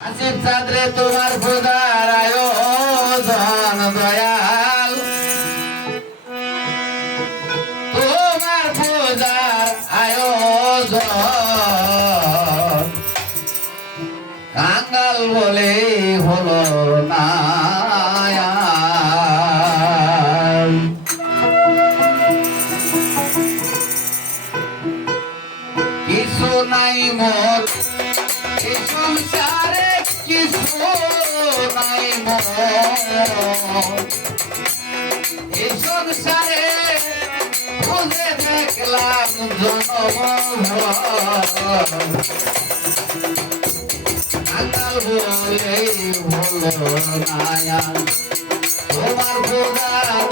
আসিফ চাঁদরে তোমার পূজার আয়োজন দয়াল, তোমার পূজার আয়োজন কাঙ্গাল বলে হলো না। কিছু নাই মোর এই সংসারে, কিছু নাই মোর এই সংসারে, খুঁজে দেখলাম জনম কাঙ্গাল বলে হলো না। তোমার পূজার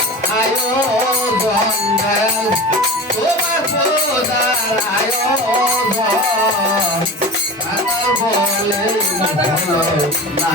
আয়োজন দেন, তোমার পূজার আয়োজন কাঙ্গাল বলে হলো না।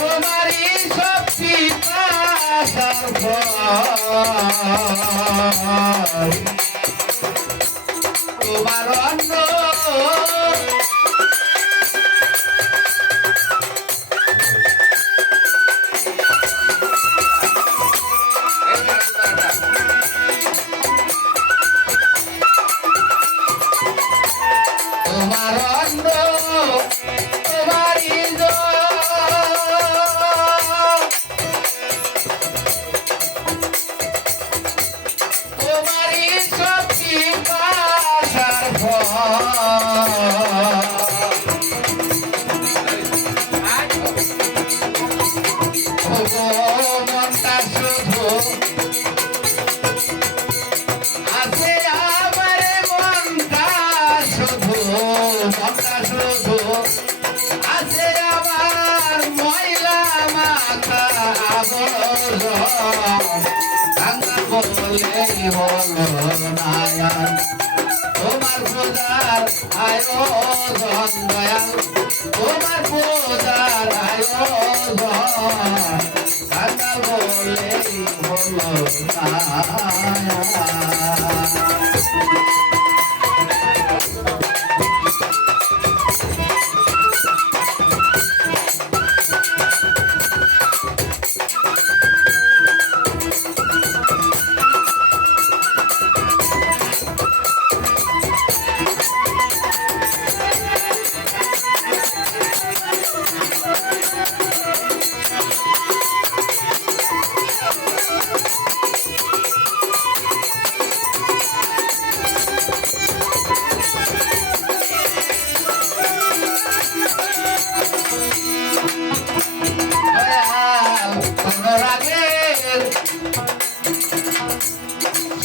তোমারি শক্তি পাশার তোমার অন্ন তোমার অন্ন তোমারি তোমারি শক্তি পাশার মনটা শুধু আছে আমার, মনটা শুধু আছে আমার ময়লা মাথা কাঙ্গাল বলে হলো না। তোমার পূজার আয়োজন দয়াল, তোমার পূজার আয়োজন কাঙ্গাল বলে হলো না।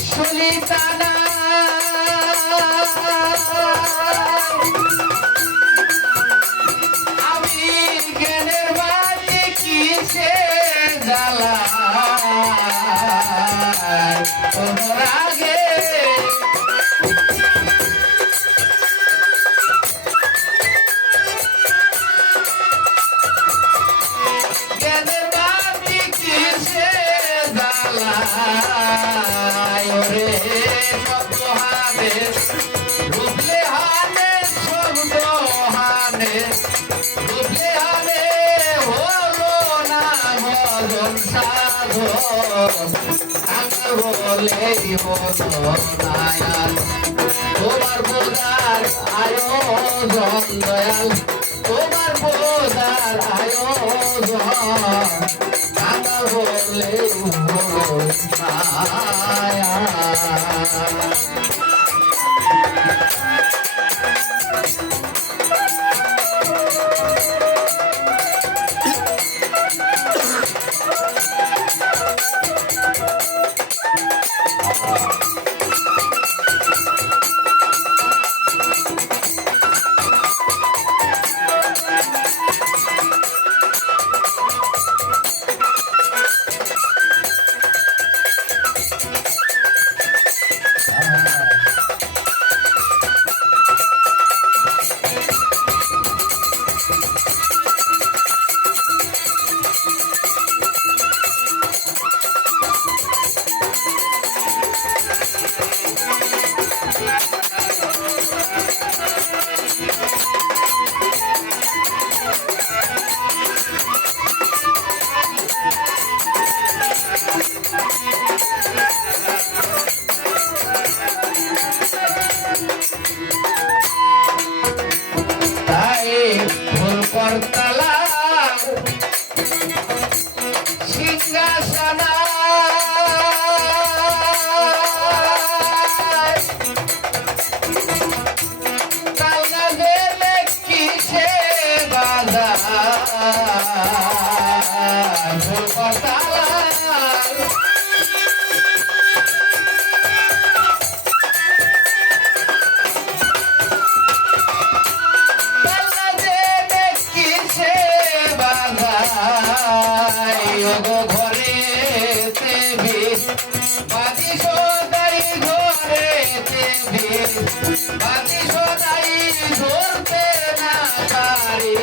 সুলিতানা আমি জ্ঞানের বাড়ি কিসে জ্বালা তোমার আগে জ্ঞানের বাড়ি কিসে জ্বালা রে শব্দ হানে রূপলে হানে শব্দ হানে রূপলে হানে হলো না ভজন সাধন কাঙ্গাল বলে হলো না। তোমার পূজার আয়োজন দয়াল, তোমার পূজার আয়োজন কাঙ্গাল বলে হলো না। তাই ফুল করতলা সিংহাসনা কালনা গেলে কিসে বাজার ফুল করতলা ঘরে তেবি বাদি সদাই ঘরে তেবি বাদি সদাই ধরতে না পারি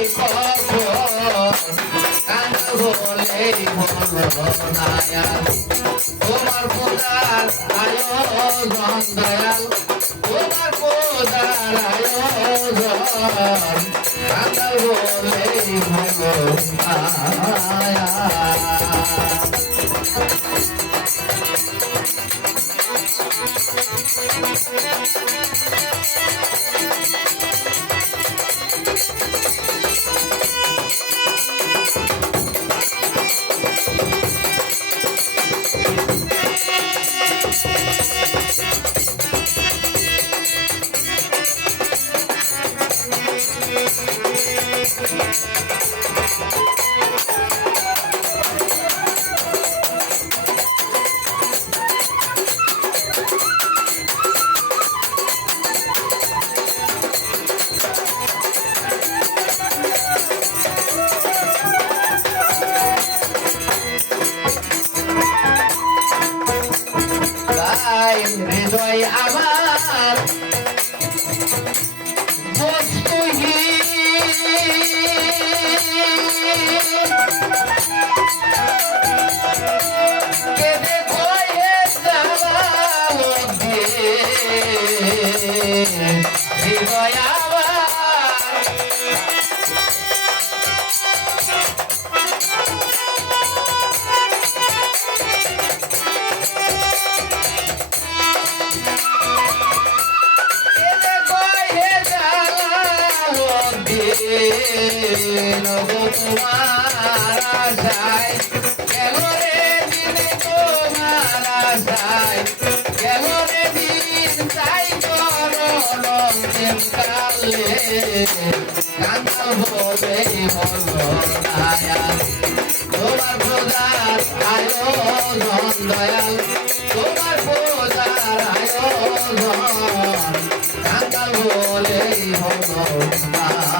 কান বলে তোমার পূজার আয়োজন দয়াল তোমার পূজার আয়োজন কান বলে হৃদয় আমার কেঁদে কয়ে হৃদয় তোমার আশায় গেল রে দিন তোমার আশায় গেল রে দিন তাই করলেন কালে কান্দাল বলে বলো তোমার প্রজার আয়োজন দয়াল তোমার প্রজার আয়োজন কান্দাল বলে বলো বলে